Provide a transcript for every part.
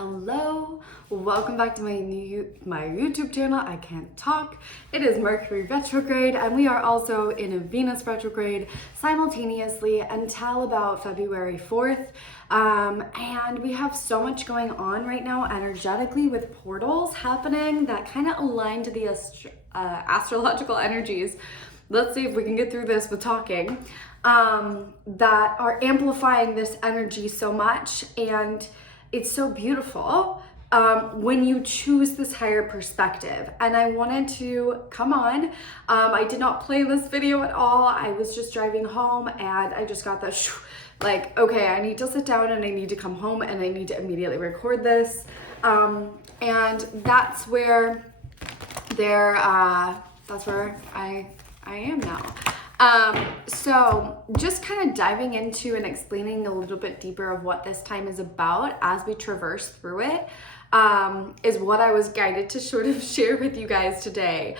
Hello, welcome back to my YouTube channel. I can't talk. It is Mercury retrograde, and we are also in a Venus retrograde simultaneously until about February 4th. And we have so much going on right now energetically with portals happening that kind of align to the astrological energies. Let's see if we can get through this with talking, that are amplifying this energy so much. And it's so beautiful when you choose this higher perspective. And I wanted to come on. I did not plan this video at all. I was just driving home and I just got this like, okay, I need to sit down and I need to come home and I need to immediately record this. And that's where I am now. So just kind of diving into and explaining a little bit deeper of what this time is about as we traverse through it, is what I was guided to sort of share with you guys today.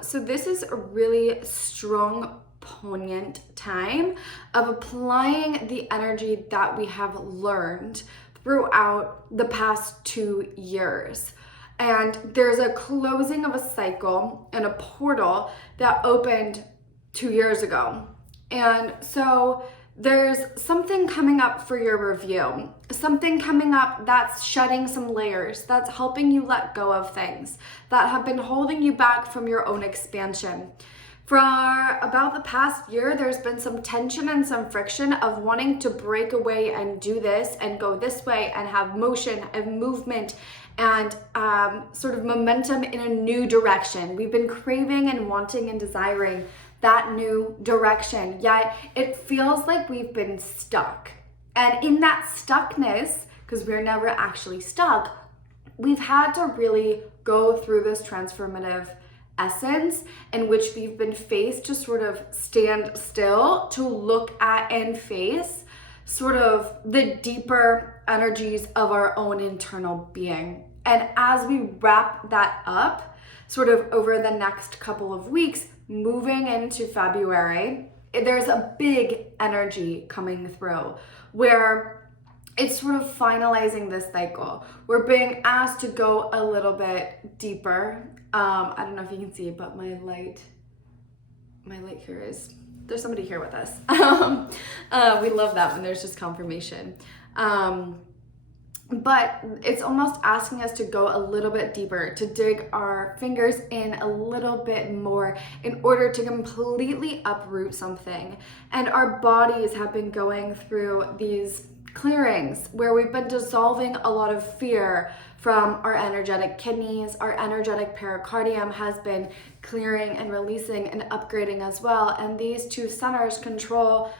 So this is a really strong, poignant time of applying the energy that we have learned throughout the past 2 years. And there's a closing of a cycle and a portal that opened 2 years ago. And so there's something coming up for your review, something coming up that's shedding some layers, that's helping you let go of things that have been holding you back from your own expansion. For about the past year, there's been some tension and some friction of wanting to break away and do this and go this way and have motion and movement and sort of momentum in a new direction. We've been craving and wanting and desiring that new direction, yet it feels like we've been stuck. And in that stuckness, because we're never actually stuck, we've had to really go through this transformative essence in which we've been faced to sort of stand still, to look at and face sort of the deeper energies of our own internal being. And as we wrap that up, sort of over the next couple of weeks, moving into February, there's a big energy coming through where it's sort of finalizing this cycle. We're being asked to go a little bit deeper. I don't know if you can see, but my light here is, there's somebody here with us. We love that when there's just confirmation. But it's almost asking us to go a little bit deeper, to dig our fingers in a little bit more in order to completely uproot something. And our bodies have been going through these clearings where we've been dissolving a lot of fear from our energetic kidneys. Our energetic pericardium has been clearing and releasing and upgrading as well. And these two centers control,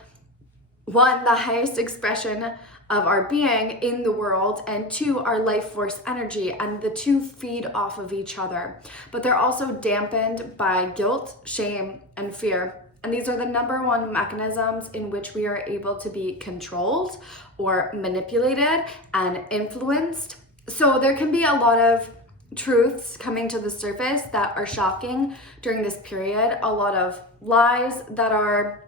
one, the highest expression of our being in the world, and two, our life force energy, and the two feed off of each other. But they're also dampened by guilt, shame, and fear. And these are the number one mechanisms in which we are able to be controlled or manipulated and influenced. So there can be a lot of truths coming to the surface that are shocking during this period, a lot of lies that are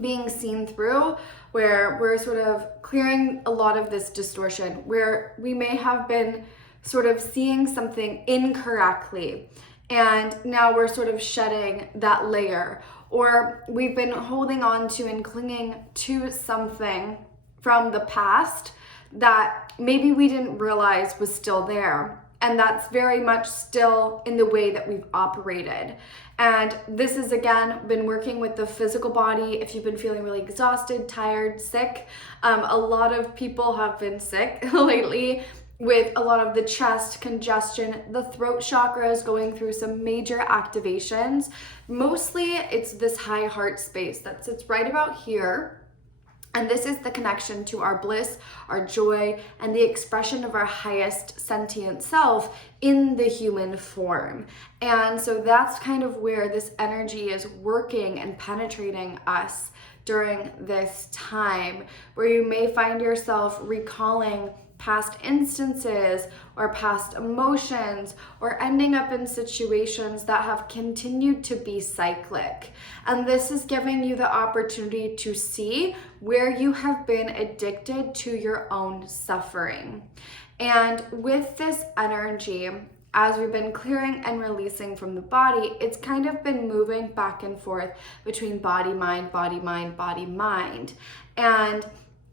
being seen through, where we're sort of clearing a lot of this distortion, where we may have been sort of seeing something incorrectly, and now we're sort of shedding that layer, or we've been holding on to and clinging to something from the past that maybe we didn't realize was still there. And that's very much still in the way that we've operated. And this is, again, been working with the physical body. If you've been feeling really exhausted, tired, sick, a lot of people have been sick lately with a lot of the chest congestion. The throat chakra is going through some major activations. Mostly it's this high heart space that sits right about here. And this is the connection to our bliss, our joy, and the expression of our highest sentient self in the human form. And so that's kind of where this energy is working and penetrating us during this time, where you may find yourself recalling past instances or past emotions, or ending up in situations that have continued to be cyclic. And this is giving you the opportunity to see where you have been addicted to your own suffering. And with this energy, as we've been clearing and releasing from the body, it's kind of been moving back and forth between body, mind, body, mind, body, mind. And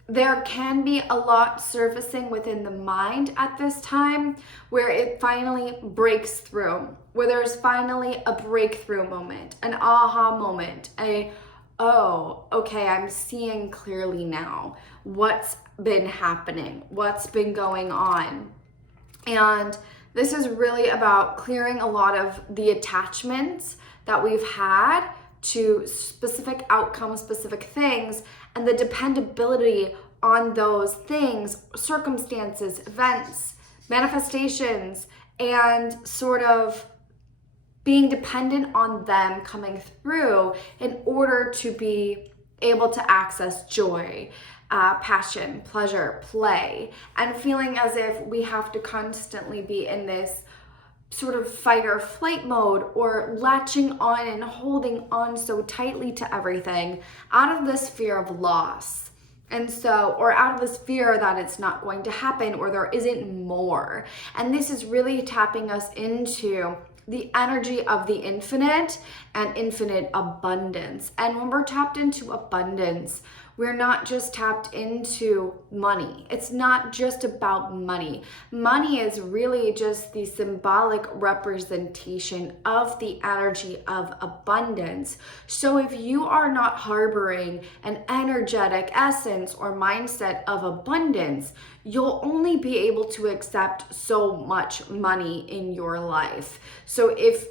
there can be a lot surfacing within the mind at this time, where it finally breaks through, where there's finally a breakthrough moment, an aha moment, oh, okay, I'm seeing clearly now what's been happening, what's been going on. And this is really about clearing a lot of the attachments that we've had to specific outcomes, specific things, and the dependability on those things, circumstances, events, manifestations, and sort of being dependent on them coming through in order to be able to access joy, passion, pleasure, play, and feeling as if we have to constantly be in this sort of fight or flight mode, or latching on and holding on so tightly to everything out of this fear of loss. And so, or out of this fear that it's not going to happen, or there isn't more. And this is really tapping us into the energy of the infinite and infinite abundance. And when we're tapped into abundance, we're not just tapped into money. It's not just about money. Money is really just the symbolic representation of the energy of abundance. So if you are not harboring an energetic essence or mindset of abundance, you'll only be able to accept so much money in your life. So if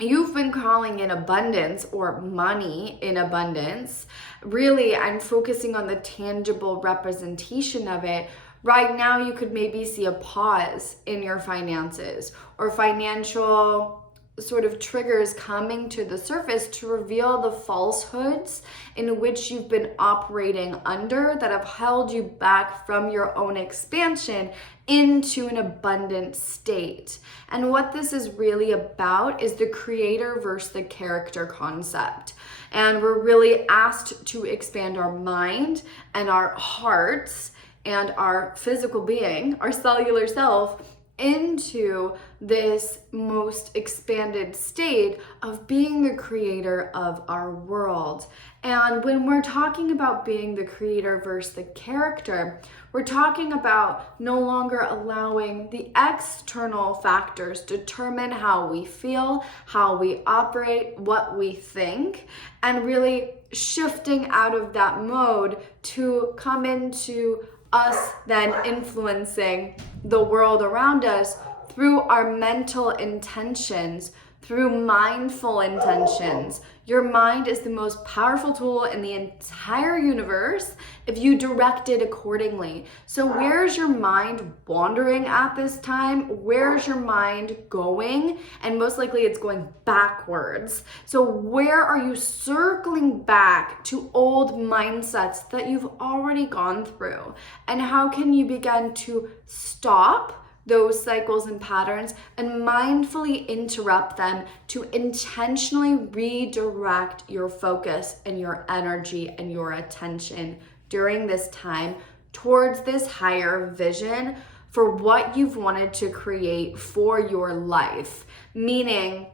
you've been calling in abundance or money in abundance, really, I'm focusing on the tangible representation of it. Right now, you could maybe see a pause in your finances, or financial sort of triggers coming to the surface to reveal the falsehoods in which you've been operating under that have held you back from your own expansion into an abundant state. And what this is really about is the creator versus the character concept. And we're really asked to expand our mind and our hearts and our physical being, our cellular self, into this most expanded state of being the creator of our world. And when we're talking about being the creator versus the character, we're talking about no longer allowing the external factors determine how we feel, how we operate, what we think, and really shifting out of that mode to come into us then influencing the world around us through our mental intentions, through mindful intentions. Your mind is the most powerful tool in the entire universe if you direct it accordingly. So where's your mind wandering at this time? Where's your mind going? And most likely it's going backwards. So where are you circling back to old mindsets that you've already gone through? And how can you begin to stop those cycles and patterns and mindfully interrupt them to intentionally redirect your focus and your energy and your attention during this time towards this higher vision for what you've wanted to create for your life? Meaning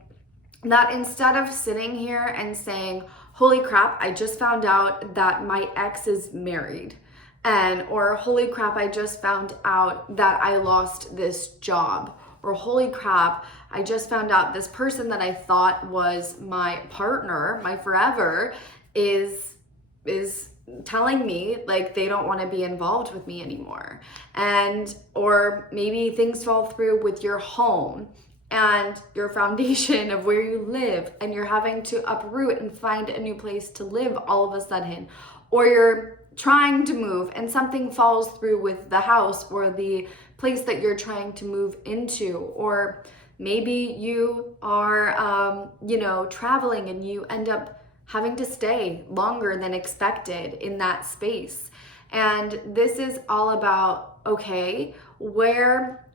that instead of sitting here and saying, holy crap, I just found out that my ex is married, or holy crap, I just found out that I lost this job, or holy crap, I just found out this person that I thought was my partner, my forever, is telling me like they don't want to be involved with me anymore. And or maybe things fall through with your home and your foundation of where you live, and you're having to uproot and find a new place to live all of a sudden, or you're trying to move and something falls through with the house or the place that you're trying to move into. Or maybe you are traveling and you end up having to stay longer than expected in that space. And this is all about, okay, where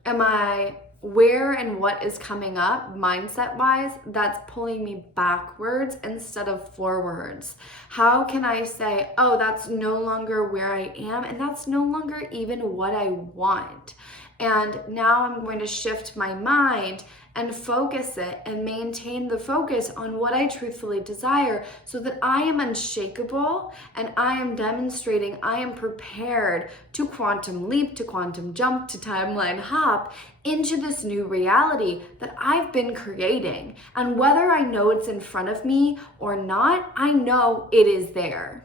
and what is coming up mindset wise that's pulling me backwards instead of forwards? How can I say, oh, that's no longer where I am, and that's no longer even what I want? And now I'm going to shift my mind and focus it and maintain the focus on what I truthfully desire, so that I am unshakable and I am demonstrating I am prepared to quantum leap, to quantum jump, to timeline hop into this new reality that I've been creating. And whether I know it's in front of me or not, I know it is there.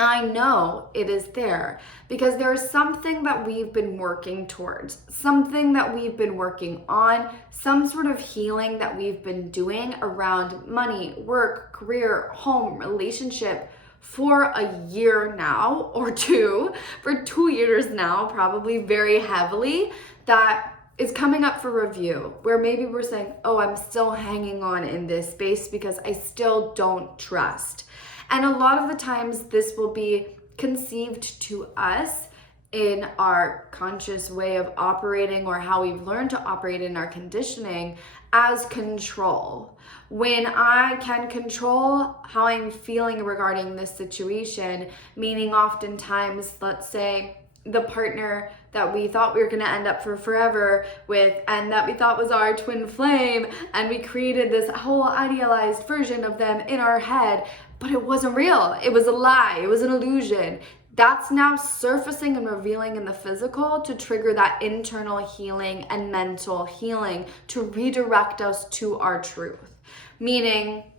I know it is there because there is something that we've been working towards, something that we've been working on, some sort of healing that we've been doing around money, work, career, home, relationship for a year now or two, for 2 years now, probably very heavily, that is coming up for review, where maybe we're saying, oh, I'm still hanging on in this space because I still don't trust. And a lot of the times this will be conceived to us in our conscious way of operating, or how we've learned to operate in our conditioning, as control. When I can control how I'm feeling regarding this situation, meaning oftentimes, let's say, the partner that we thought we were going to end up for forever with, and that we thought was our twin flame, and we created this whole idealized version of them in our head, but it wasn't real. It was a lie. It was an illusion. That's now surfacing and revealing in the physical to trigger that internal healing and mental healing to redirect us to our truth. Meaning,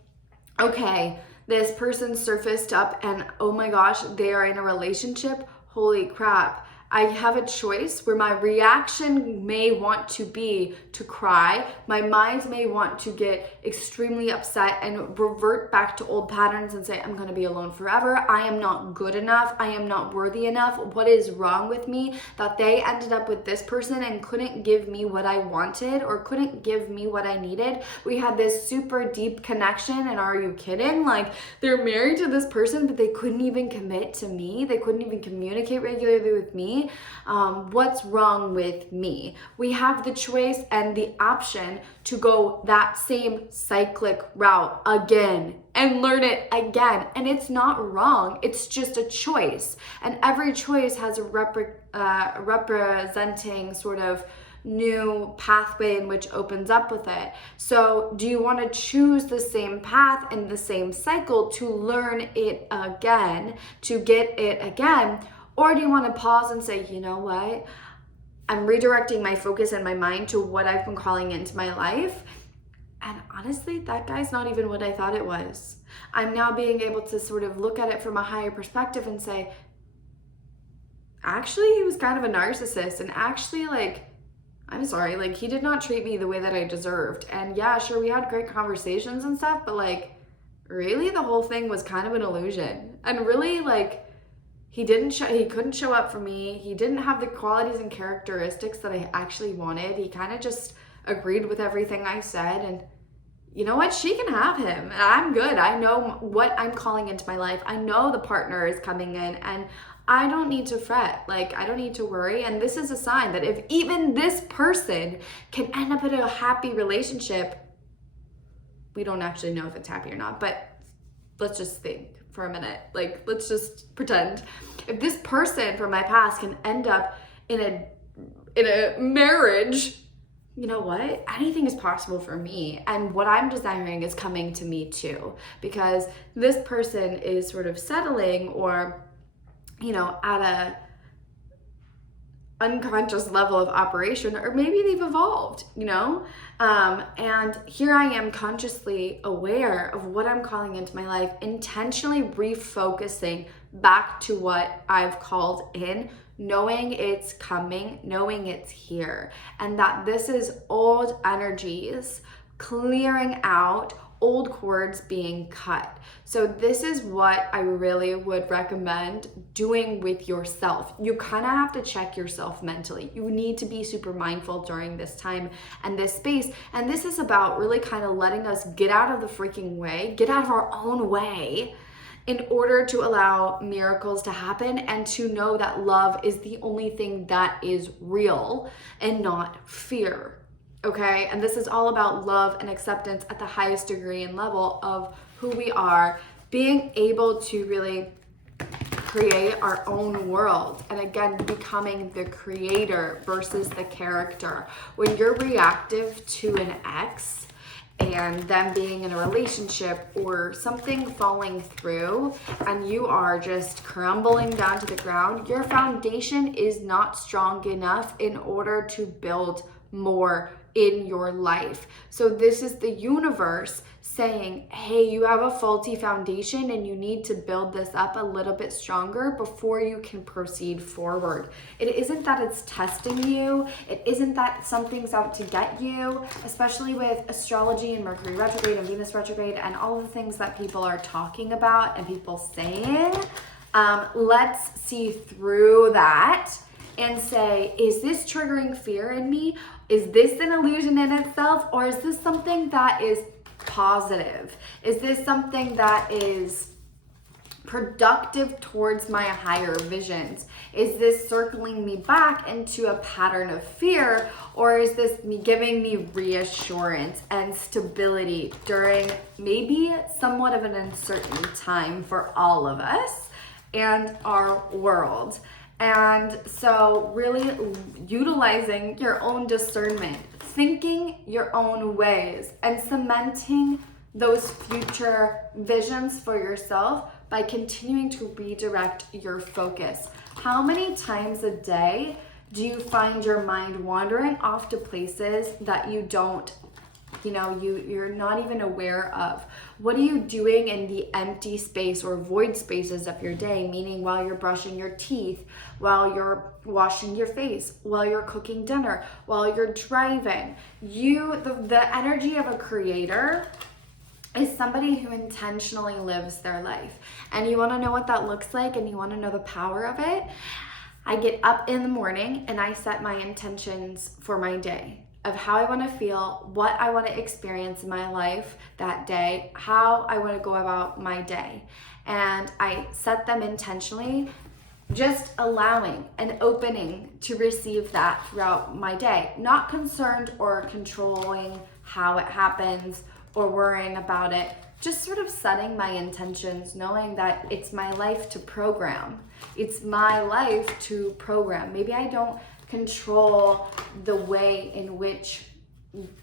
okay, this person surfaced up and oh my gosh, they are in a relationship. Holy crap. I have a choice where my reaction may want to be to cry. My mind may want to get extremely upset and revert back to old patterns and say, I'm going to be alone forever. I am not good enough. I am not worthy enough. What is wrong with me that they ended up with this person and couldn't give me what I wanted or couldn't give me what I needed? We had this super deep connection, and are you kidding? Like, they're married to this person, but they couldn't even commit to me. They couldn't even communicate regularly with me. What's wrong with me? We have the choice and the option to go that same cyclic route again and learn it again. And it's not wrong. It's just a choice. And every choice has a representing sort of new pathway in which opens up with it. So do you want to choose the same path in the same cycle to learn it again, to get it again? Or do you want to pause and say, you know what? I'm redirecting my focus and my mind to what I've been calling into my life. And honestly, that guy's not even what I thought it was. I'm now being able to sort of look at it from a higher perspective and say, actually, he was kind of a narcissist. And actually, like, I'm sorry, like, he did not treat me the way that I deserved. And yeah, sure, we had great conversations and stuff, but like, really, the whole thing was kind of an illusion. And really, like, he couldn't show up for me. He didn't have the qualities and characteristics that I actually wanted. He kind of just agreed with everything I said. And you know what? She can have him. And I'm good. I know what I'm calling into my life. I know the partner is coming in, and I don't need to fret. Like, I don't need to worry. And this is a sign that if even this person can end up in a happy relationship, we don't actually know if it's happy or not, but let's just think for a minute. Like, let's just pretend. If this person from my past can end up in a marriage, you know what? Anything is possible for me. And what I'm desiring is coming to me too. Because this person is sort of settling or, you know, at a unconscious level of operation, or maybe they've evolved, you know? And here I am consciously aware of what I'm calling into my life, intentionally refocusing back to what I've called in, knowing it's coming, knowing it's here, and that this is old energies clearing out old cords being cut. So this is what I really would recommend doing with yourself. You kind of have to check yourself mentally. You need to be super mindful during this time and this space. And this is about really kind of letting us get out of the freaking way, get out of our own way, in order to allow miracles to happen and to know that love is the only thing that is real and not fear. Okay? And this is all about love and acceptance at the highest degree and level of who we are, being able to really create our own world, and again, becoming the creator versus the character. When you're reactive to an ex and them being in a relationship or something falling through and you are just crumbling down to the ground, your foundation is not strong enough in order to build more in your life. So this is the universe saying, hey, you have a faulty foundation and you need to build this up a little bit stronger before you can proceed forward. It isn't that it's testing you. It isn't that something's out to get you, especially with astrology and Mercury retrograde and Venus retrograde and all the things that people are talking about and people saying. Let's see through that and say, is this triggering fear in me? Is this an illusion in itself? Or is this something that is positive? Is this something that is productive towards my higher visions? Is this circling me back into a pattern of fear? Or is this me giving me reassurance and stability during maybe somewhat of an uncertain time for all of us and our world? And so really utilizing your own discernment, thinking your own ways, and cementing those future visions for yourself by continuing to redirect your focus. How many times a day do you find your mind wandering off to places that you don't, you're not even aware of? What are you doing in the empty space or void spaces of your day? Meaning while you're brushing your teeth, while you're washing your face, while you're cooking dinner, while you're driving. The energy of a creator is somebody who intentionally lives their life. And you want to know what that looks like and you want to know the power of it? I get up in the morning and I set my intentions for my day, of how I want to feel, what I want to experience in my life that day, how I want to go about my day. And I set them intentionally, just allowing and opening to receive that throughout my day. Not concerned or controlling how it happens or worrying about it. Just sort of setting my intentions, knowing that it's my life to program. It's my life to program. Maybe I don't control the way in which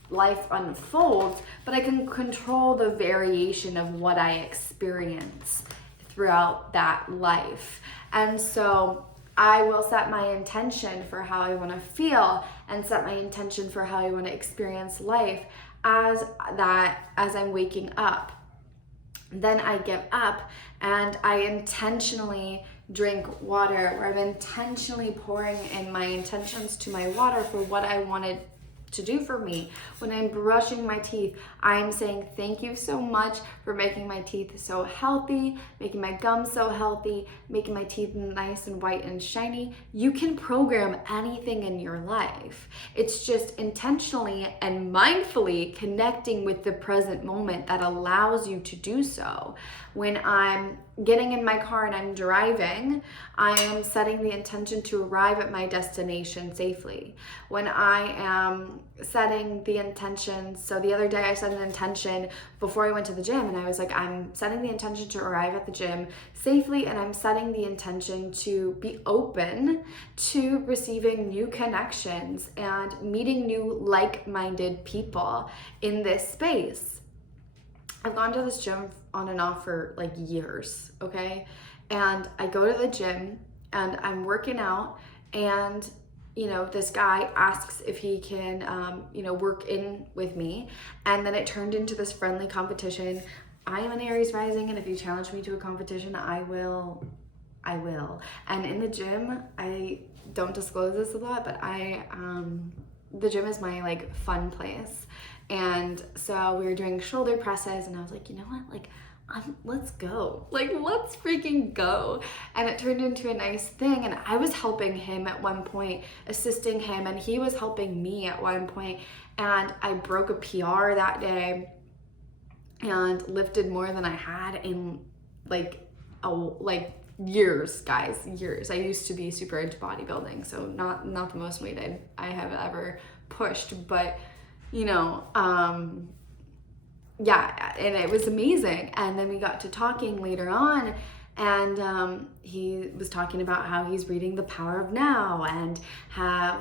life unfolds, but I can control the variation of what I experience throughout that life. And so I will set my intention for how I want to feel and set my intention for how I want to experience life as I'm waking up. Then I get up and I intentionally drink water, where I'm intentionally pouring in my intentions to my water for what I wanted to do for me. When I'm brushing my teeth, I'm saying thank you so much for making my teeth so healthy, making my gums so healthy, making my teeth nice and white and shiny. You can program anything in your life. It's just intentionally and mindfully connecting with the present moment that allows you to do so. When I'm getting in my car and I'm driving, I am setting the intention to arrive at my destination safely. When I am setting the intention, so the other day I set an intention before I went to the gym and I was like, I'm setting the intention to arrive at the gym safely, and I'm setting the intention to be open to receiving new connections and meeting new like-minded people in this space. I've gone to this gym on and off for like years, okay? And I go to the gym and I'm working out, and this guy asks if he can, work in with me. And then it turned into this friendly competition. I am an Aries rising, and if you challenge me to a competition, I will. And in the gym, I don't disclose this a lot, but I the gym is my like fun place. And so we were doing shoulder presses and I was like, you know what, like let's go, like let's freaking go. And it turned into a nice thing, and I was helping him at one point, assisting him, and he was helping me at one point, and I broke a PR that day and lifted more than I had in like years, guys, years. I used to be super into bodybuilding, so not the most weight I have ever pushed, but you know, yeah, and it was amazing. And then we got to talking later on, and he was talking about how he's reading The Power of Now, and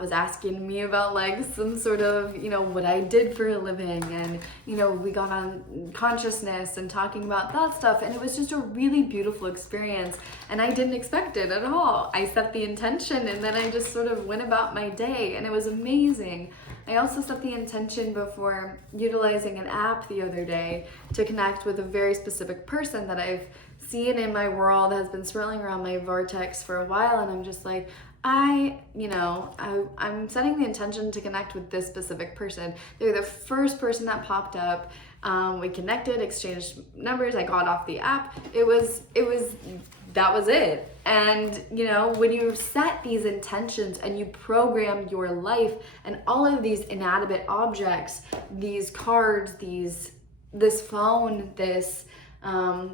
was asking me about like some sort of, you know, what I did for a living, and you know, we got on consciousness and talking about that stuff, and it was just a really beautiful experience, and I didn't expect it at all. I set the intention and then I just sort of went about my day, and it was amazing. I also set the intention before utilizing an app the other day to connect with a very specific person that I've seen in my world, has been swirling around my vortex for a while, and I'm just like, I'm setting the intention to connect with this specific person. They're the first person that popped up. We connected, exchanged numbers, I got off the app. That was it. And you know, when you set these intentions and you program your life and all of these inanimate objects, these cards, this phone,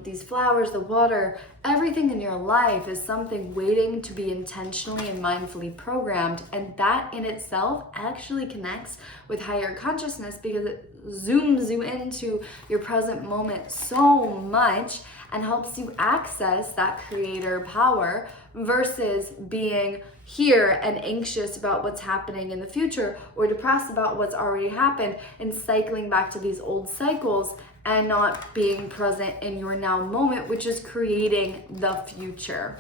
these flowers, the water, everything in your life is something waiting to be intentionally and mindfully programmed. And that in itself actually connects with higher consciousness, because it zooms you into your present moment so much and helps you access that creator power, versus being here and anxious about what's happening in the future, or depressed about what's already happened and cycling back to these old cycles and not being present in your now moment, which is creating the future.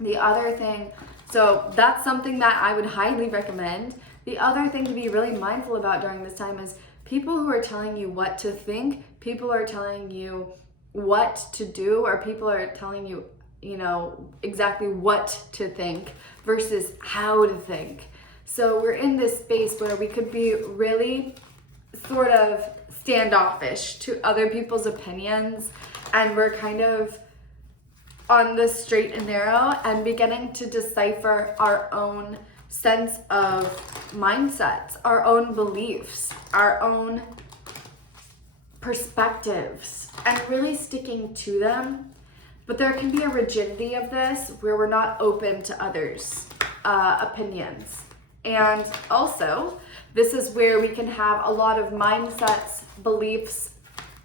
The other thing, so that's something that I would highly recommend. The other thing to be really mindful about during this time is people who are telling you what to think, people are telling you what to do, or people are telling you, you know, exactly what to think versus how to think. So we're in this space where we could be really sort of standoffish to other people's opinions, and we're kind of on the straight and narrow and beginning to decipher our own sense of mindsets, our own beliefs, our own perspectives, and really sticking to them. But there can be a rigidity of this where we're not open to others' opinions. And also, this is where we can have a lot of mindsets, beliefs,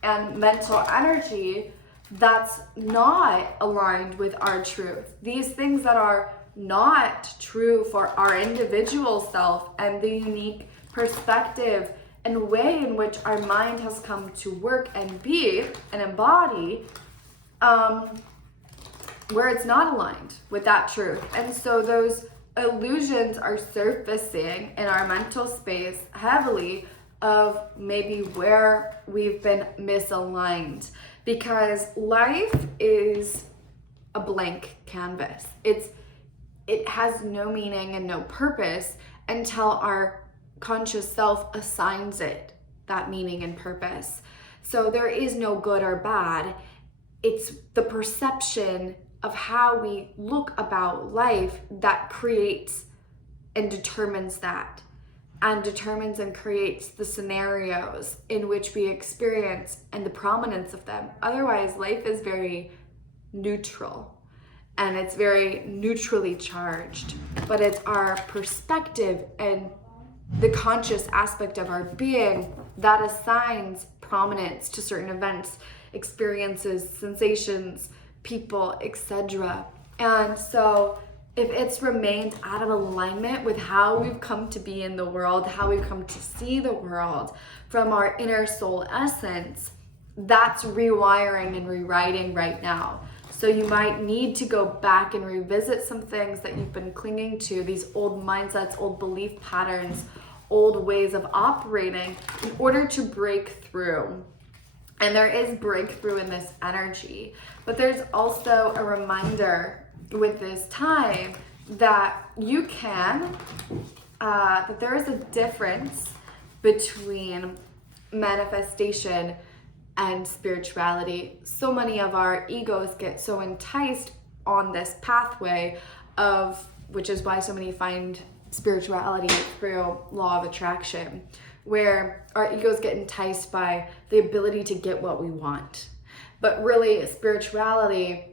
and mental energy that's not aligned with our truth. These things that are not true for our individual self and the unique perspective and way in which our mind has come to work and be and embody, where it's not aligned with that truth. And so those illusions are surfacing in our mental space heavily of maybe where we've been misaligned, because life is a blank canvas. It has no meaning and no purpose until our conscious self assigns it that meaning and purpose. So there is no good or bad. It's the perception of how we look about life that creates and determines that, and determines and creates the scenarios in which we experience and the prominence of them. Otherwise, life is very neutral and it's very neutrally charged, but it's our perspective and the conscious aspect of our being that assigns prominence to certain events, experiences, sensations, people, etc. And so if it's remained out of alignment with how we've come to be in the world, how we've come to see the world from our inner soul essence, that's rewiring and rewriting right now. So you might need to go back and revisit some things that you've been clinging to, these old mindsets, old belief patterns, old ways of operating, in order to break through. And there is breakthrough in this energy, but there's also a reminder with this time that you can that there is a difference between manifestation and spirituality. So many of our egos get so enticed on this pathway of, which is why so many find spirituality through law of attraction, where our egos get enticed by the ability to get what we want. But really, spirituality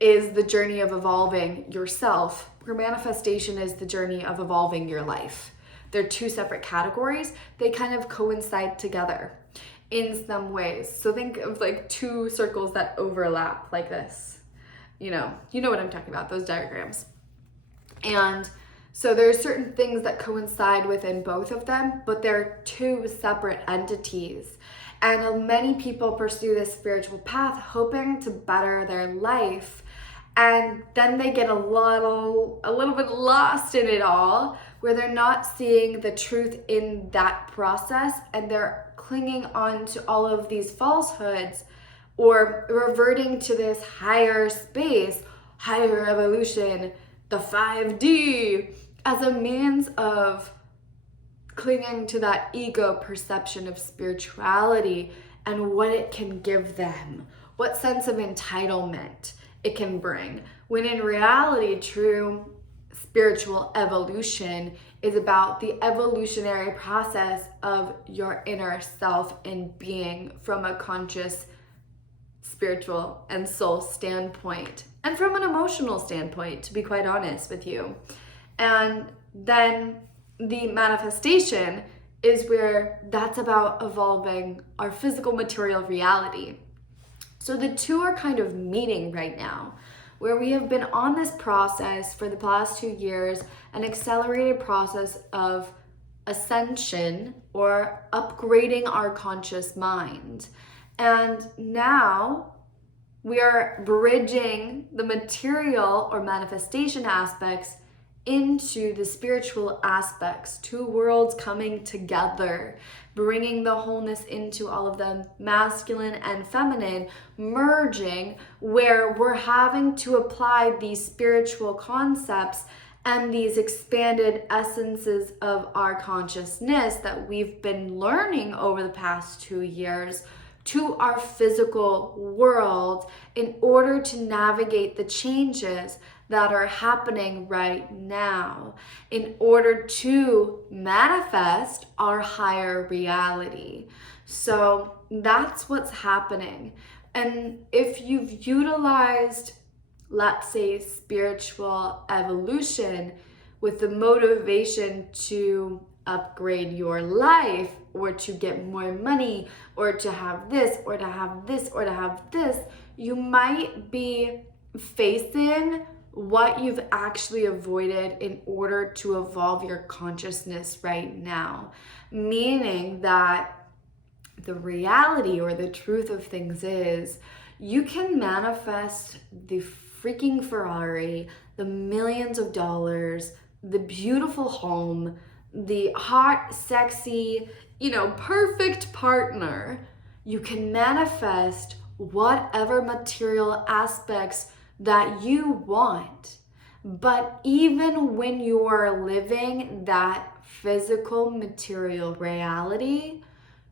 is the journey of evolving yourself, where manifestation is the journey of evolving your life. They're two separate categories. They kind of coincide together in some ways. So think of like two circles that overlap like this. You know what I'm talking about, those diagrams. And so there's certain things that coincide within both of them, but they're two separate entities. And many people pursue this spiritual path hoping to better their life. And then they get a little bit lost in it all, where they're not seeing the truth in that process, and they're clinging on to all of these falsehoods, or reverting to this higher space, higher evolution, the 5D, as a means of clinging to that ego perception of spirituality and what it can give them, what sense of entitlement it can bring. When in reality, true spiritual evolution is about the evolutionary process of your inner self and being from a conscious, spiritual, and soul standpoint, and from an emotional standpoint, to be quite honest with you. And then the manifestation is where that's about evolving our physical material reality. So the two are kind of meeting right now, where we have been on this process for the past 2 years, an accelerated process of ascension or upgrading our conscious mind. And now we are bridging the material or manifestation aspects into the spiritual aspects, two worlds coming together, bringing the wholeness into all of them, masculine and feminine, merging, where we're having to apply these spiritual concepts and these expanded essences of our consciousness that we've been learning over the past 2 years to our physical world in order to navigate the changes that are happening right now, in order to manifest our higher reality. So that's what's happening. And if you've utilized, let's say, spiritual evolution with the motivation to upgrade your life, or to get more money, or to have this, or to have this, or to have this, you might be facing what you've actually avoided in order to evolve your consciousness right now. Meaning that the reality or the truth of things is, you can manifest the freaking Ferrari, the millions of dollars, the beautiful home, the hot, sexy, perfect partner. You can manifest whatever material aspects that you want. But even when you are living that physical material reality,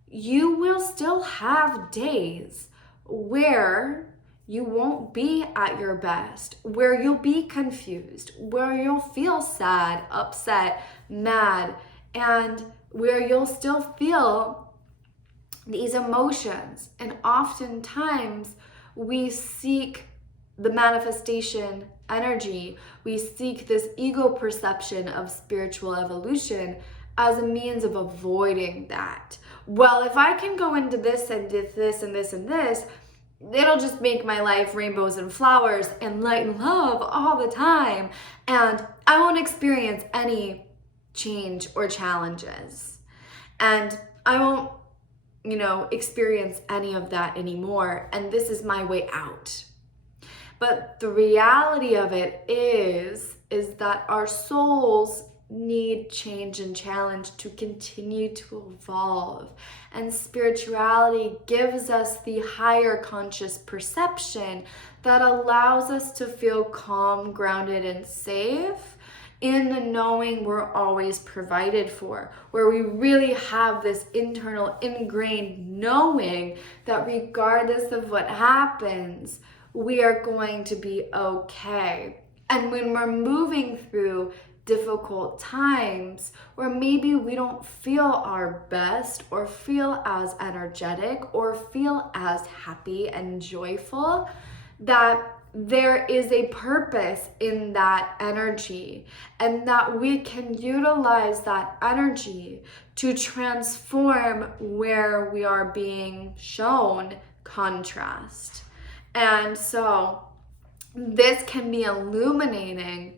you will still have days where you won't be at your best, where you'll be confused, where you'll feel sad, upset, mad, and where you'll still feel these emotions. And oftentimes we seek the manifestation energy, we seek this ego perception of spiritual evolution as a means of avoiding that. Well, if I can go into this and this and this and this, it'll just make my life rainbows and flowers and light and love all the time, and I won't experience any change or challenges, and I won't experience any of that anymore, and this is my way out. But the reality of it is that our souls need change and challenge to continue to evolve. And spirituality gives us the higher conscious perception that allows us to feel calm, grounded, and safe in the knowing we're always provided for, where we really have this internal ingrained knowing that regardless of what happens, we are going to be okay. And when we're moving through difficult times where maybe we don't feel our best or feel as energetic or feel as happy and joyful, that there is a purpose in that energy, and that we can utilize that energy to transform where we are being shown contrast. And so this can be illuminating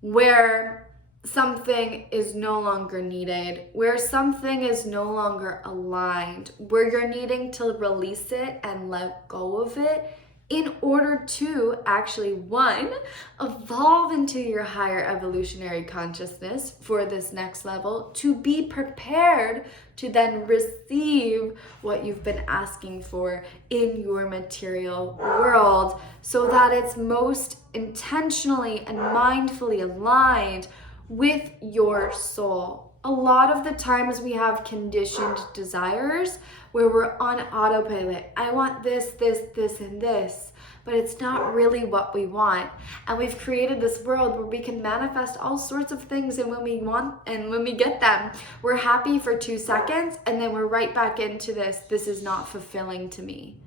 where something is no longer needed, where something is no longer aligned, where you're needing to release it and let go of it in order to actually, one, evolve into your higher evolutionary consciousness for this next level, to be prepared to then receive what you've been asking for in your material world, so that it's most intentionally and mindfully aligned with your soul. A lot of the times we have conditioned desires where we're on autopilot. I want this, this, this, and this, but it's not really what we want. And we've created this world where we can manifest all sorts of things, and when we want and when we get them, we're happy for 2 seconds, and then we're right back into this is not fulfilling to me.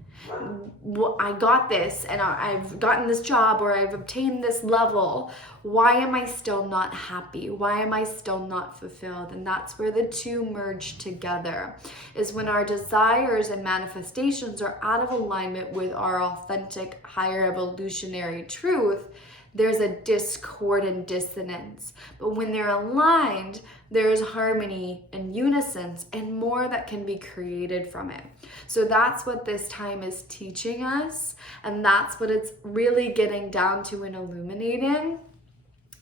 I got this, and I've gotten this job, or I've obtained this level. Why am I still not happy? Why am I still not fulfilled? And that's where the two merge together, is when our desires and manifestations are out of alignment with our authentic higher evolutionary truth. There's a discord and dissonance. But when they're aligned, there's harmony and unison and more that can be created from it. So that's what this time is teaching us. And that's what it's really getting down to and illuminating.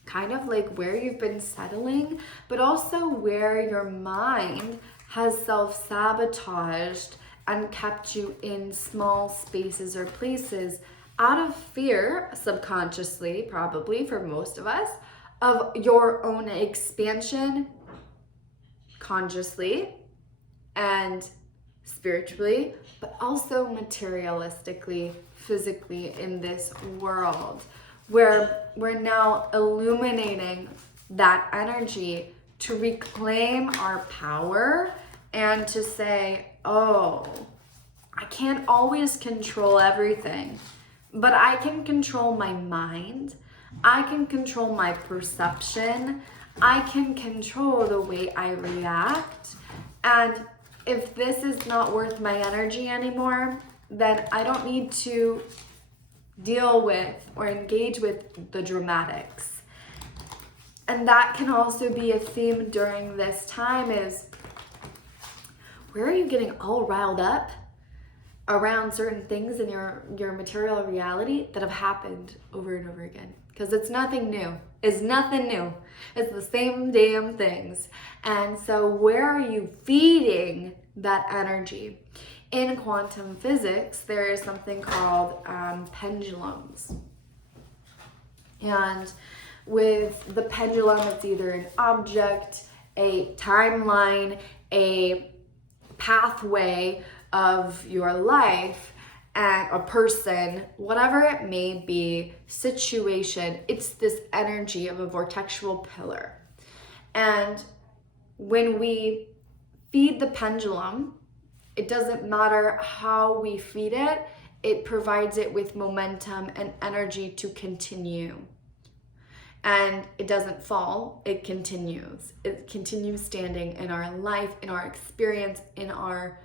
Kind of like where you've been settling, but also where your mind has self-sabotaged and kept you in small spaces or places out of fear, subconsciously, probably for most of us, of your own expansion, consciously and spiritually, but also materialistically, physically in this world, where we're now illuminating that energy to reclaim our power and to say, oh, I can't always control everything, but I can control my mind. I can control my perception. I can control the way I react. And if this is not worth my energy anymore, then I don't need to deal with or engage with the dramatics. And that can also be a theme during this time, is where are you getting all riled up around certain things in your material reality that have happened over and over again? Because it's nothing new. It's nothing new. It's the same damn things. And so where are you feeding that energy? In quantum physics, there is something called pendulums. And with the pendulum, it's either an object, a timeline, a pathway of your life, and a person, whatever it may be, situation. It's this energy of a vortexual pillar. And when we feed the pendulum, it doesn't matter how we feed it, it provides it with momentum and energy to continue. And it doesn't fall, it continues. It continues standing in our life, in our experience, in our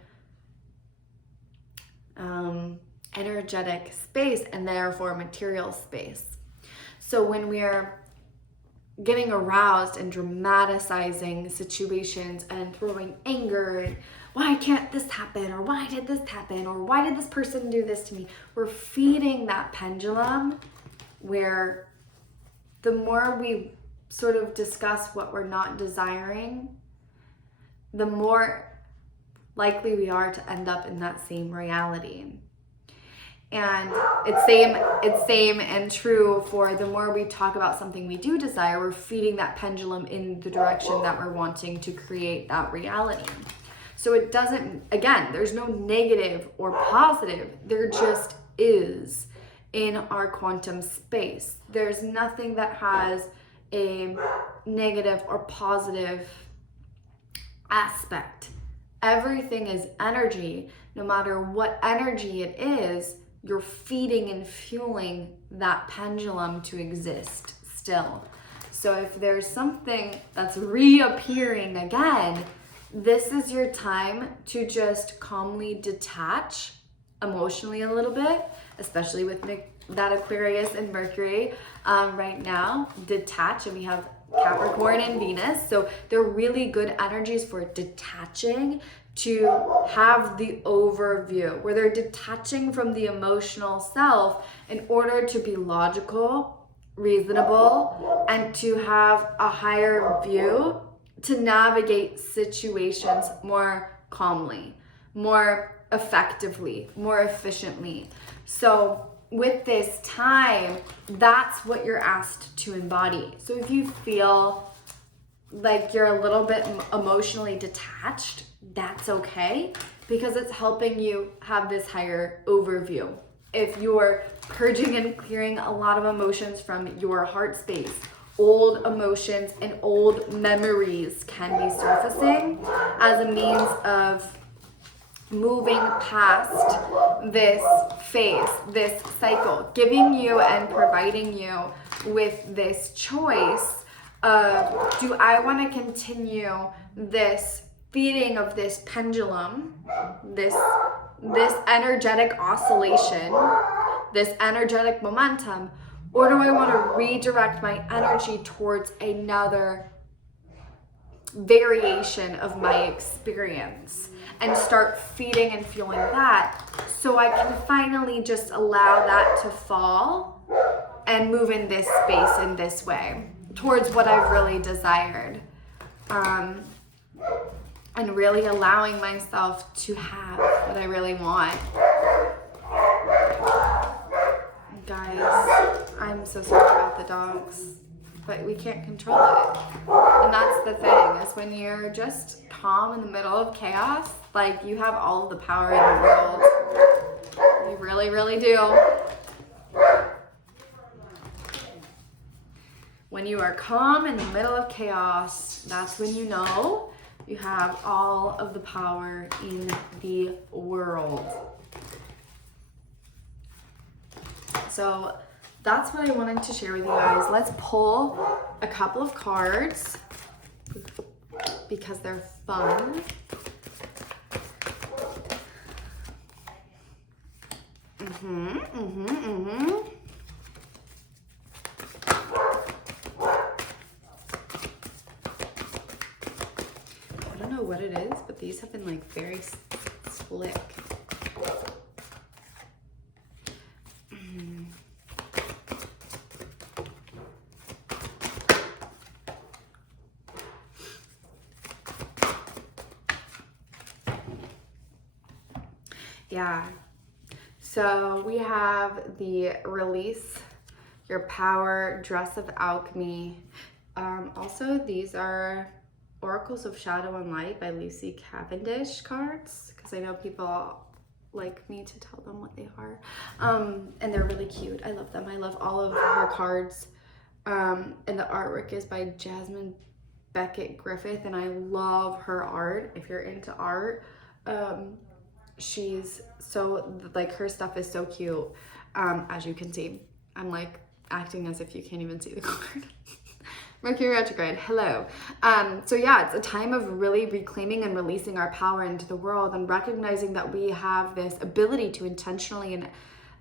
energetic space, and therefore material space. So when we're getting aroused and dramatizing situations and throwing anger and why can't this happen, or why did this happen, or why did this person do this to me, we're feeding that pendulum, where the more we sort of discuss what we're not desiring, the more likely we are to end up in that same reality. And it's same and true for the more we talk about something we do desire, we're feeding that pendulum in the direction that we're wanting to create that reality. So it doesn't, again, there's no negative or positive. There just is in our quantum space. There's nothing that has a negative or positive aspect. Everything is energy. No matter what energy it is, you're feeding and fueling that pendulum to exist still. So if there's something that's reappearing again, this is your time to just calmly detach emotionally a little bit, especially with that Aquarius and Mercury right now. Detach, and we have Capricorn and Venus. So they're really good energies for detaching, to have the overview, where they're detaching from the emotional self in order to be logical, reasonable, and to have a higher view to navigate situations more calmly, more effectively, more efficiently. So with this time, that's what you're asked to embody. So if you feel like you're a little bit emotionally detached, that's okay, because it's helping you have this higher overview. If you're purging and clearing a lot of emotions from your heart space, old emotions and old memories can be surfacing as a means of moving past this phase, this cycle, giving you and providing you with this choice of, do I want to continue this feeding of this pendulum, this energetic oscillation, this energetic momentum, or do I want to redirect my energy towards another variation of my experience and start feeding and fueling that, so I can finally just allow that to fall and move in this space in this way towards what I've really desired, and really allowing myself to have what I really want. Guys, I'm so sorry about the dogs, but we can't control it. And that's the thing, is when you're just calm in the middle of chaos, like, you have all of the power in the world. You really, really do. When you are calm in the middle of chaos, that's when you know you have all of the power in the world. So that's what I wanted to share with you guys. Let's pull a couple of cards because they're fun. I don't know what it is, but these have been like very slick. Yeah, so we have the Release Your Power, Dress of Alchemy. Also, these are Oracles of Shadow and Light by Lucy Cavendish cards, because I know people like me to tell them what they are. And they're really cute. I love them. I love all of her cards. And the artwork is by Jasmine Beckett Griffith, and I love her art. If you're into art, she's so, like, her stuff is so cute. As you can see, I'm like acting as if you can't even see the card. Mercury retrograde, hello. So yeah, it's a time of really reclaiming and releasing our power into the world, and recognizing that we have this ability to intentionally and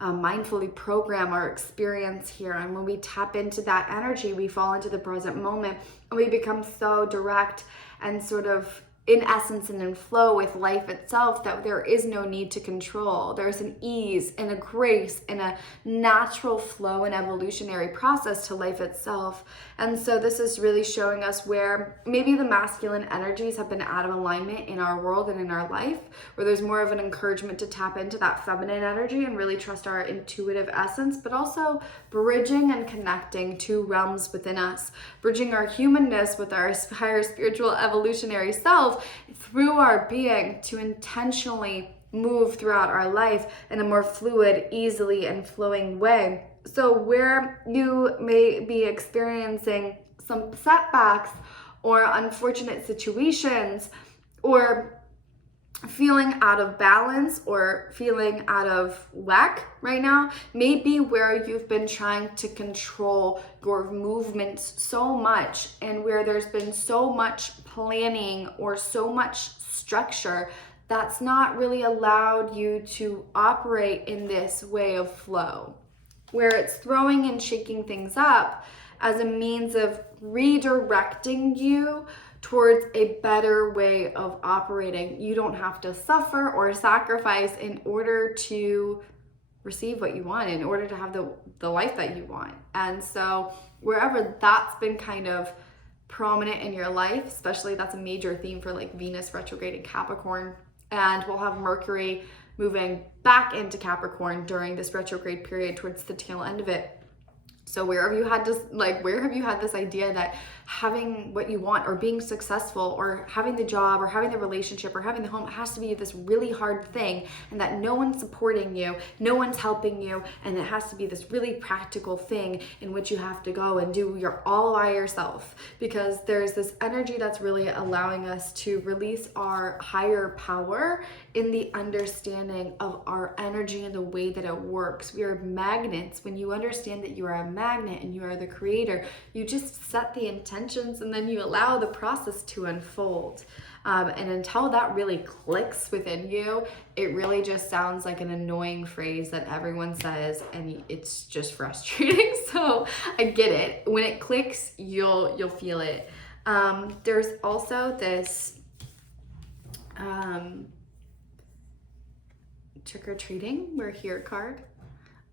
mindfully program our experience here. And when we tap into that energy, we fall into the present moment, and we become so direct and sort of in essence and in flow with life itself, that there is no need to control. There's an ease and a grace and a natural flow and evolutionary process to life itself. And so this is really showing us where maybe the masculine energies have been out of alignment in our world and in our life, where there's more of an encouragement to tap into that feminine energy and really trust our intuitive essence, but also bridging and connecting two realms within us, bridging our humanness with our higher spiritual evolutionary self through our being to intentionally move throughout our life in a more fluid, easily and flowing way. So where you may be experiencing some setbacks or unfortunate situations, or feeling out of balance or feeling out of whack right now, may be where you've been trying to control your movements so much, and where there's been so much planning or so much structure that's not really allowed you to operate in this way of flow, where it's throwing and shaking things up as a means of redirecting you towards a better way of operating. You don't have to suffer or sacrifice in order to receive what you want, in order to have the life that you want. And so wherever that's been kind of prominent in your life, especially that's a major theme for like Venus retrograde in Capricorn, and we'll have Mercury moving back into Capricorn during this retrograde period towards the tail end of it. So where have you had this idea that having what you want, or being successful, or having the job, or having the relationship, or having the home, it has to be this really hard thing, and that no one's supporting you, no one's helping you, and it has to be this really practical thing in which you have to go and do your all by yourself, because there's this energy that's really allowing us to release our higher power in the understanding of our energy and the way that it works. We are magnets. When you understand that you are a magnet and you are the creator, you just set the intentions and then you allow the process to unfold. And until that really clicks within you, it really just sounds like an annoying phrase that everyone says, and it's just frustrating. So I get it. When it clicks, you'll feel it. There's also this trick-or-treating, we're here card.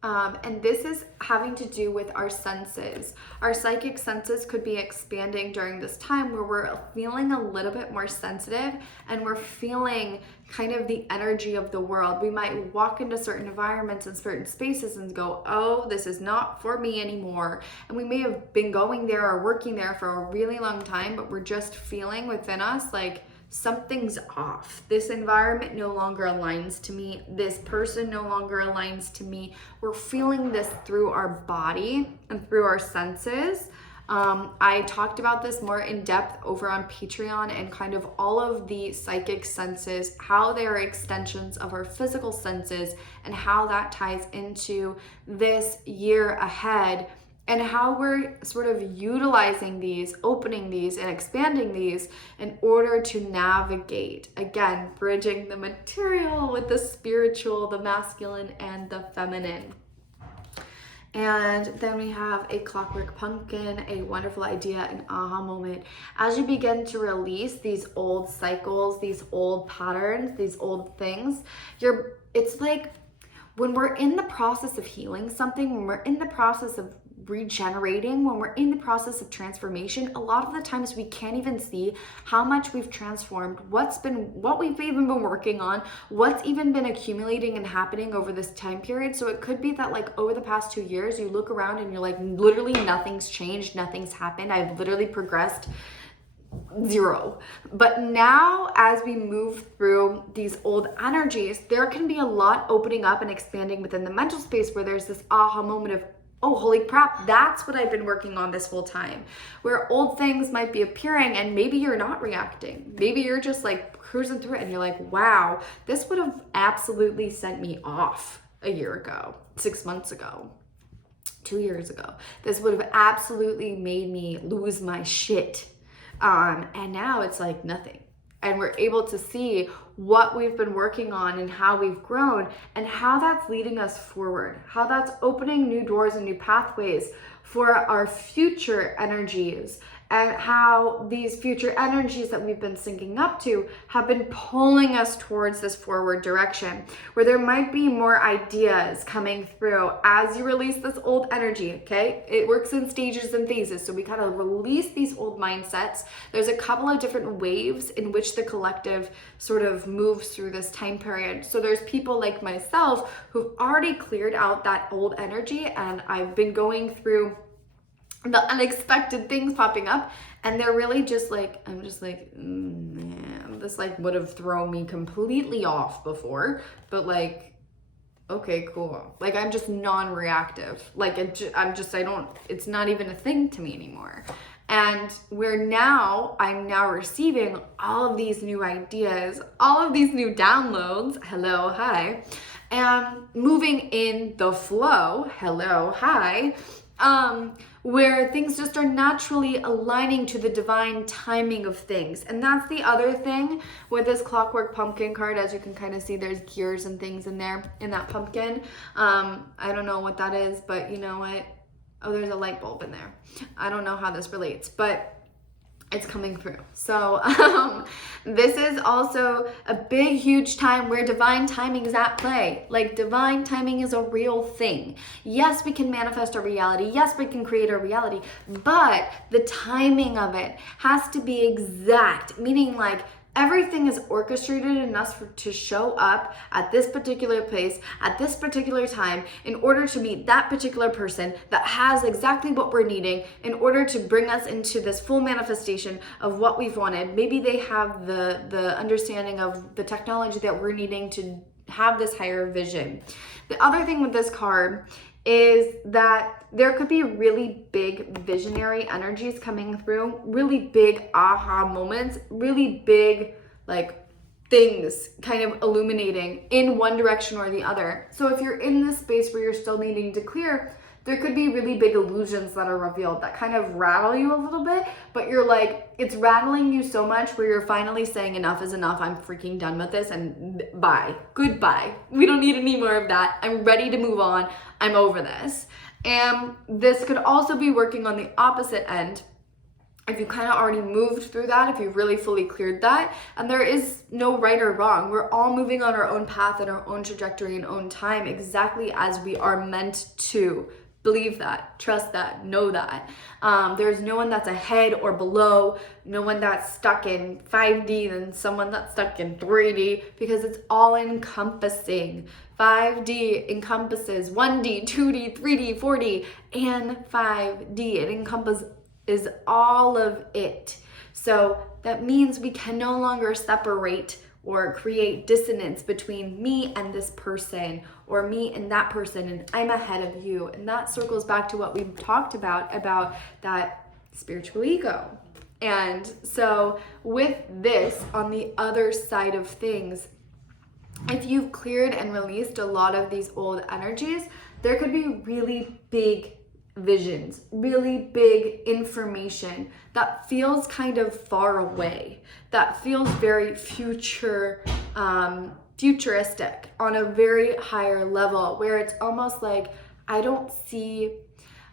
And this is having to do with our senses. Our psychic senses could be expanding during this time, where we're feeling a little bit more sensitive and we're feeling kind of the energy of the world. We might walk into certain environments and certain spaces and go, oh, this is not for me anymore. And we may have been going there or working there for a really long time, but we're just feeling within us like, something's off. This environment no longer aligns to me. This person no longer aligns to me. We're feeling this through our body and through our senses. I talked about this more in depth over on Patreon, and kind of all of the psychic senses, how they are extensions of our physical senses, and how that ties into this year ahead, and how we're sort of utilizing these, opening these, and expanding these in order to navigate, again, bridging the material with the spiritual, the masculine, and the feminine. And then we have a clockwork pumpkin, a wonderful idea, an aha moment. As you begin to release these old cycles, these old patterns, these old things, it's like when we're in the process of healing something, when we're in the process of regenerating, when we're in the process of transformation, a lot of the times we can't even see how much we've transformed, what we've even been working on, what's even been accumulating and happening over this time period. So it could be that like over the past 2 years, you look around and you're like, literally nothing's changed, nothing's happened. I've literally progressed zero. But now, as we move through these old energies, there can be a lot opening up and expanding within the mental space, where there's this aha moment of, oh, holy crap, that's what I've been working on this whole time. Where old things might be appearing and maybe you're not reacting. Maybe you're just like cruising through it and you're like, wow, this would have absolutely sent me off a year ago, 6 months ago, 2 years ago. This would have absolutely made me lose my shit. And now it's like nothing. And we're able to see what we've been working on and how we've grown, and how that's leading us forward, how that's opening new doors and new pathways for our future energies and how these future energies that we've been syncing up to have been pulling us towards this forward direction, where there might be more ideas coming through as you release this old energy, okay? It works in stages and phases, so we kind of release these old mindsets. There's a couple of different waves in which the collective sort of moves through this time period. So there's people like myself who've already cleared out that old energy, and I've been going through the unexpected things popping up, and they're really just like, I'm just like, man, this like would have thrown me completely off before, but like, okay, cool. Like, I'm just non-reactive. Like, it's not even a thing to me anymore. And I'm now receiving all of these new ideas, all of these new downloads, hello, hi, and moving in the flow, hello, hi, where things just are naturally aligning to the divine timing of things. And that's the other thing with this Clockwork Pumpkin card. As you can kind of see, there's gears and things in there, in that pumpkin. I don't know what that is, but you know what? Oh, there's a light bulb in there. I don't know how this relates, but it's coming through. So this is also a big, huge time where divine timing is at play. Like, divine timing is a real thing. Yes, we can manifest our reality. Yes, we can create our reality, but the timing of it has to be exact, meaning like everything is orchestrated enough to show up at this particular place, at this particular time, in order to meet that particular person that has exactly what we're needing in order to bring us into this full manifestation of what we've wanted. Maybe they have the understanding of the technology that we're needing to have this higher vision. The other thing with this card is that there could be really big visionary energies coming through, really big aha moments, really big like things kind of illuminating in one direction or the other. So if you're in this space where you're still needing to clear, there could be really big illusions that are revealed that kind of rattle you a little bit, but you're like, it's rattling you so much where you're finally saying enough is enough. I'm freaking done with this, and bye, goodbye. We don't need any more of that. I'm ready to move on. I'm over this. And this could also be working on the opposite end. If you kind of already moved through that, if you've really fully cleared that, and there is no right or wrong. We're all moving on our own path and our own trajectory and own time, exactly as we are meant to. Believe that, trust that, know that. There's no one that's ahead or below, no one that's stuck in 5D than someone that's stuck in 3D, because it's all encompassing. 5D encompasses 1D, 2D, 3D, 4D, and 5D. It encompasses all of it. So that means we can no longer separate or create dissonance between me and this person, or me and that person, and I'm ahead of you. And that circles back to what we've talked about that spiritual ego. And so with this, on the other side of things, if you've cleared and released a lot of these old energies, there could be really big visions, really big information that feels kind of far away, that feels very futuristic on a very higher level, where it's almost like I don't see,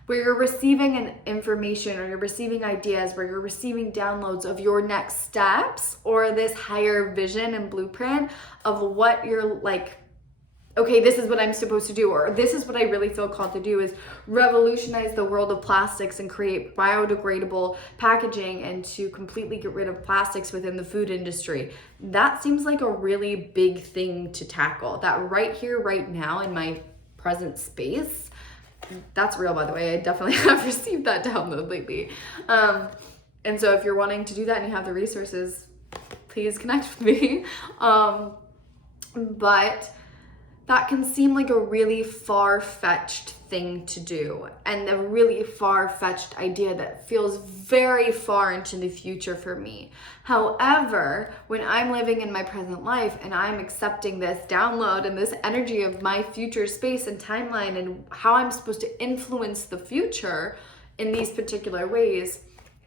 where you're receiving an information or you're receiving ideas, where you're receiving downloads of your next steps or this higher vision and blueprint of what you're like, okay, this is what I'm supposed to do, or this is what I really feel called to do, is revolutionize the world of plastics and create biodegradable packaging and to completely get rid of plastics within the food industry. That seems like a really big thing to tackle. That right here, right now, in my present space, that's real, by the way. I definitely have received that download lately. And so if you're wanting to do that and you have the resources, please connect with me. But that can seem like a really far-fetched thing to do, and a really far-fetched idea that feels very far into the future for me. However, when I'm living in my present life and I'm accepting this download and this energy of my future space and timeline and how I'm supposed to influence the future in these particular ways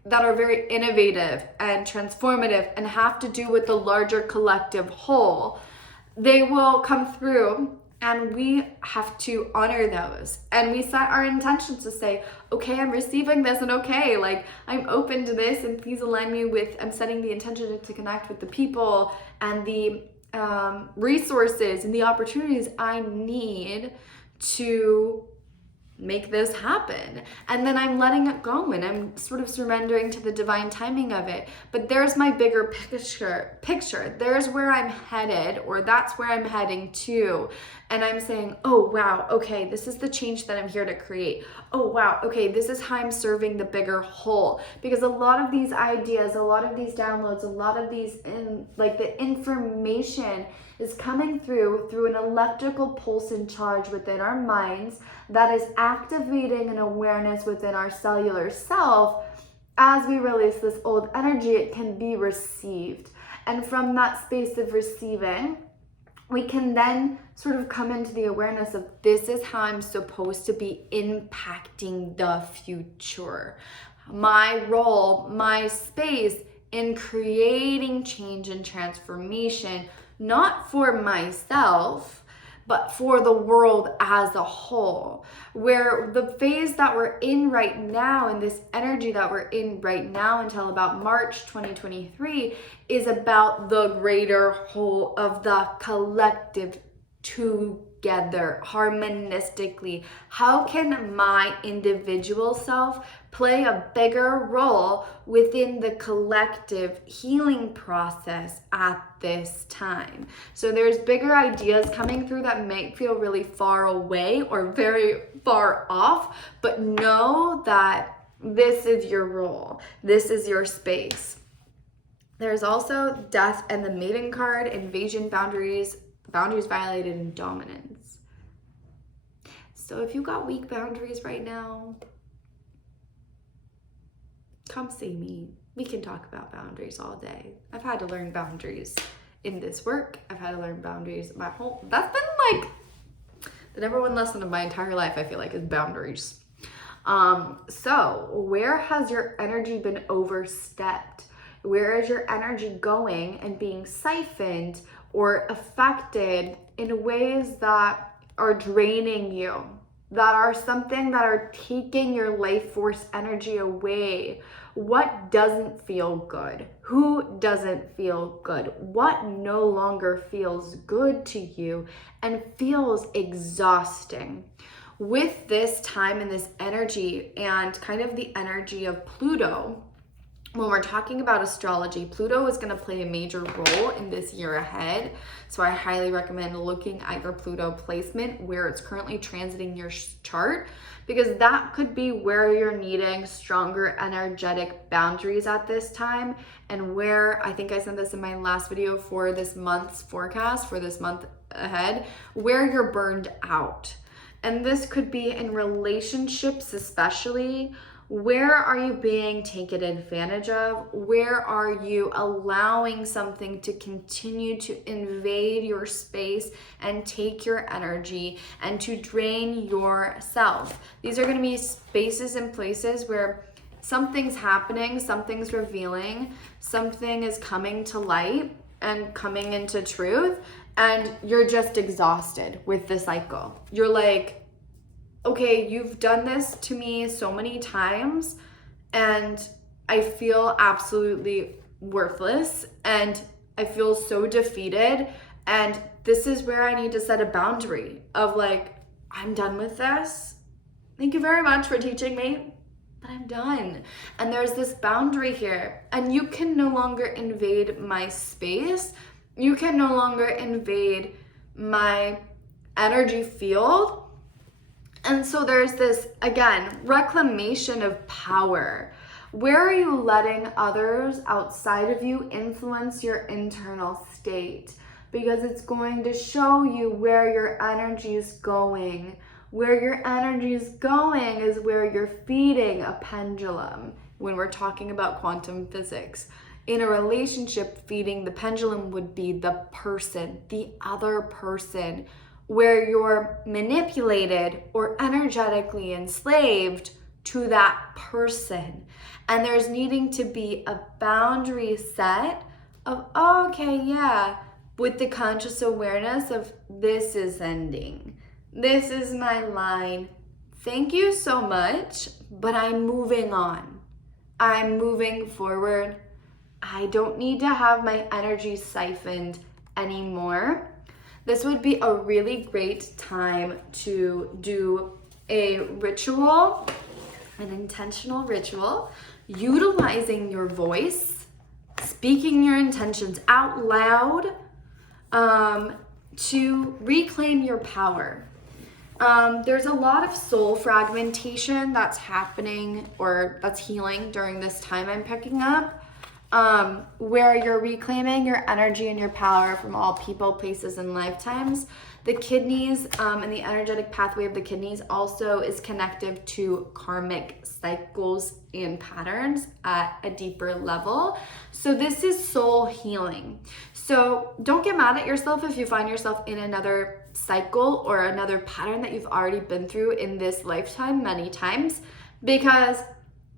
that are very innovative and transformative and have to do with the larger collective whole, they will come through And we have to honor those. And we set our intentions to say, okay, I'm receiving this, and okay, like I'm open to this, and please align me with, I'm setting the intention to connect with the people and the resources and the opportunities I need to make this happen. And then I'm letting it go, and I'm sort of surrendering to the divine timing of it. But there's my bigger picture. There's where I'm headed, or that's where I'm heading to. And I'm saying, oh wow, okay, this is the change that I'm here to create. Oh wow, okay, this is how I'm serving the bigger whole. Because a lot of these ideas, a lot of these downloads, a lot of these the information is coming through an electrical pulse and charge within our minds that is activating an awareness within our cellular self. As we release this old energy, it can be received. And from that space of receiving, we can then sort of come into the awareness of, this is how I'm supposed to be impacting the future. My role, my space in creating change and transformation, not for myself, but for the world as a whole. Where the phase that we're in right now, and this energy that we're in right now until about March 2023, is about the greater whole of the collective together, harmonistically. How can my individual self play a bigger role within the collective healing process at this time? So there's bigger ideas coming through that might feel really far away or very far off, but know that this is your role. This is your space. There's also death and the maiden card, invasion, boundaries violated, and dominance. So if you got weak boundaries right now, come see me. We can talk about boundaries all day. I've had to learn boundaries in this work. I've had to learn boundaries that's been like the number one lesson of my entire life, I feel like, is boundaries. So where has your energy been overstepped? Where is your energy going and being siphoned or affected in ways that are draining you, that are something that are taking your life force energy away? What doesn't feel good? Who doesn't feel good? What no longer feels good to you and feels exhausting? With this time and this energy, and kind of the energy of Pluto, when we're talking about astrology, Pluto is going to play a major role in this year ahead. So I highly recommend looking at your Pluto placement, where it's currently transiting your chart, because that could be where you're needing stronger energetic boundaries at this time, and where, I think I said this in my last video for this month's forecast, for this month ahead, where you're burned out. And this could be in relationships especially. Where are you being taken advantage of? Where are you allowing something to continue to invade your space and take your energy and to drain yourself? These are going to be spaces and places where something's happening, something's revealing, something is coming to light and coming into truth, and you're just exhausted with the cycle. You're like, okay, you've done this to me so many times, and I feel absolutely worthless, and I feel so defeated, and this is where I need to set a boundary of like, I'm done with this. Thank you very much for teaching me, but I'm done. And there's this boundary here, and you can no longer invade my space. You can no longer invade my energy field. And so there's this, again, reclamation of power. Where are you letting others outside of you influence your internal state? Because it's going to show you where your energy is going. Where your energy is going is where you're feeding a pendulum when we're talking about quantum physics. In a relationship, feeding the pendulum would be the person, the other person, where you're manipulated or energetically enslaved to that person. And there's needing to be a boundary set of, oh, okay, yeah, with the conscious awareness of this is ending. This is my line. Thank you so much, but I'm moving on. I'm moving forward. I don't need to have my energy siphoned anymore. This would be a really great time to do a ritual, an intentional ritual, utilizing your voice, speaking your intentions out loud, to reclaim your power. There's a lot of soul fragmentation that's happening or that's healing during this time I'm picking up, where you're reclaiming your energy and your power from all people, places, and lifetimes. The kidneys and the energetic pathway of the kidneys also is connected to karmic cycles and patterns at a deeper level. So this is soul healing. So don't get mad at yourself if you find yourself in another cycle or another pattern that you've already been through in this lifetime many times, because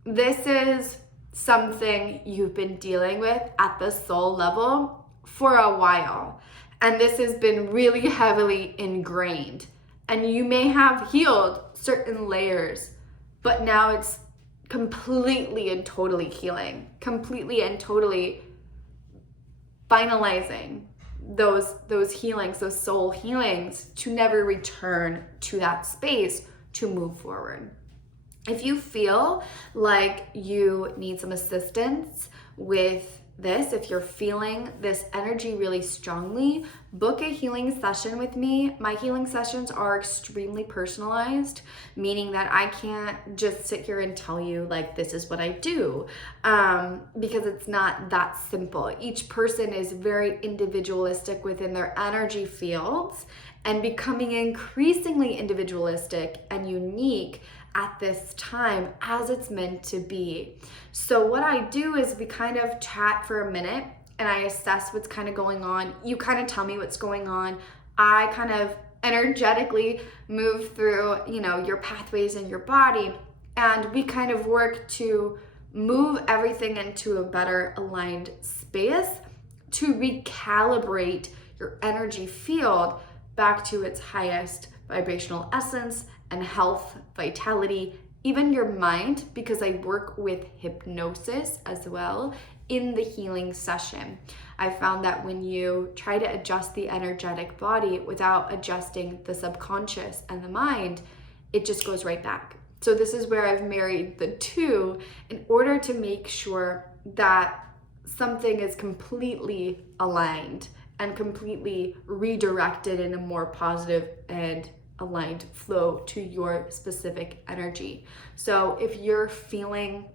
this is something you've been dealing with at the soul level for a while. And this has been really heavily ingrained. And you may have healed certain layers, but now it's completely and totally healing, completely and totally finalizing those healings, those soul healings, to never return to that space to move forward. If you feel like you need some assistance with this, if you're feeling this energy really strongly, book a healing session with me. My healing sessions are extremely personalized, meaning that I can't just sit here and tell you like this is what I do, because it's not that simple. Each person is very individualistic within their energy fields and becoming increasingly individualistic and unique at this time as it's meant to be. So what I do is we kind of chat for a minute and I assess what's kind of going on. You kind of tell me what's going on. I kind of energetically move through, your pathways in your body, and we kind of work to move everything into a better aligned space to recalibrate your energy field back to its highest vibrational essence and health, vitality, even your mind, because I work with hypnosis as well in the healing session. I found that when you try to adjust the energetic body without adjusting the subconscious and the mind, it just goes right back. So this is where I've married the two in order to make sure that something is completely aligned and completely redirected in a more positive and aligned flow to your specific energy. So if you're feeling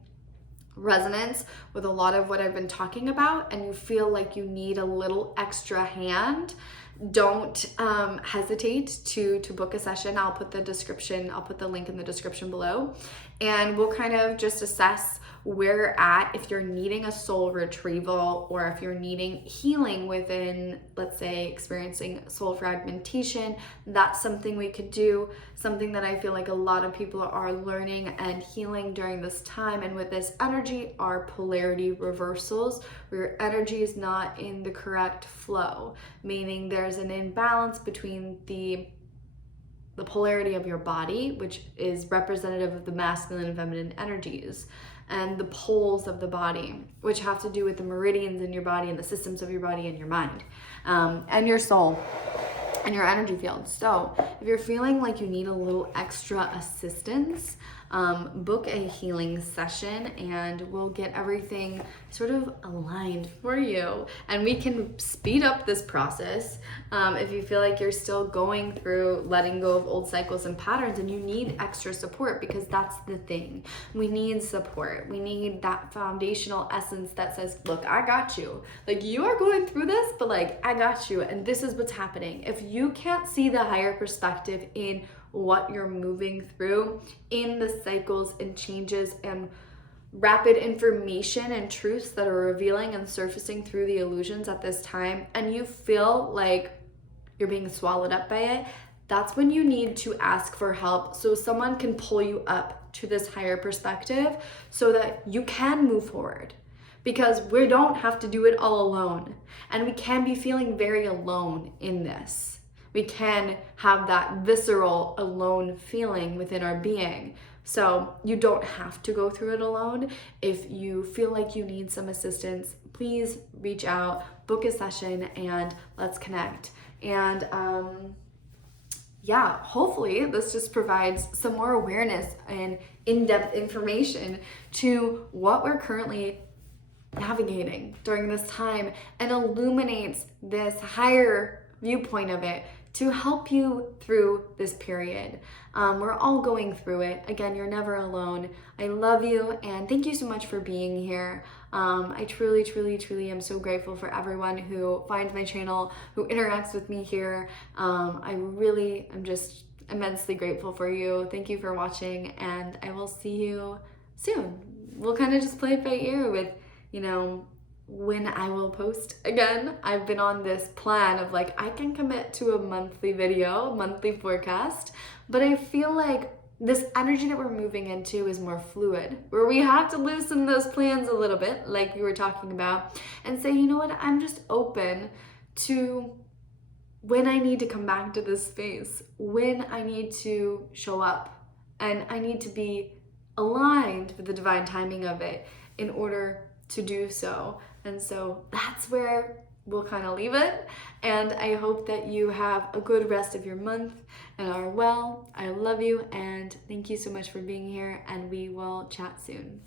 resonance with a lot of what I've been talking about and you feel like you need a little extra hand, don't hesitate to book a session. I'll put the link in the description below, and we'll kind of just assess where you're at, if you're needing a soul retrieval or if you're needing healing within, let's say, experiencing soul fragmentation. That's something we could do, something that I feel like a lot of people are learning and healing during this time. And with this energy are polarity reversals, where your energy is not in the correct flow, meaning there's an imbalance between the polarity of your body, which is representative of the masculine and feminine energies, and the poles of the body, which have to do with the meridians in your body and the systems of your body and your mind, and your soul and your energy field. So if you're feeling like you need a little extra assistance, book a healing session and we'll get everything sort of aligned for you, and we can speed up this process. If you feel like you're still going through letting go of old cycles and patterns and you need extra support, because that's the thing, we need support. We need that foundational essence that says, look, I got you. Like, you are going through this, but like, I got you, and this is what's happening. If you can't see the higher perspective in what you're moving through, in the cycles and changes and rapid information and truths that are revealing and surfacing through the illusions at this time, and you feel like you're being swallowed up by it, that's when you need to ask for help so someone can pull you up to this higher perspective so that you can move forward. because we don't have to do it all alone. And we can be feeling very alone in this. We can have that visceral alone feeling within our being. So you don't have to go through it alone. If you feel like you need some assistance, please reach out, book a session, and let's connect. And yeah, hopefully this just provides some more awareness and in-depth information to what we're currently navigating during this time, and illuminates this higher viewpoint of it to help you through this period. We're all going through it. Again, you're never alone. I love you, and thank you so much for being here. I truly, truly, truly am so grateful for everyone who finds my channel, who interacts with me here. I really am just immensely grateful for you. Thank you for watching, and I will see you soon. We'll kind of just play it by ear with, you know, when I will post again. I've been on this plan of like, I can commit to a monthly video, monthly forecast, but I feel like this energy that we're moving into is more fluid, where we have to loosen those plans a little bit, like we were talking about, and say, you know what, I'm just open to when I need to come back to this space, when I need to show up, and I need to be aligned with the divine timing of it in order to do so. And so that's where we'll kind of leave it. And I hope that you have a good rest of your month and are well. I love you, and thank you so much for being here, and we will chat soon.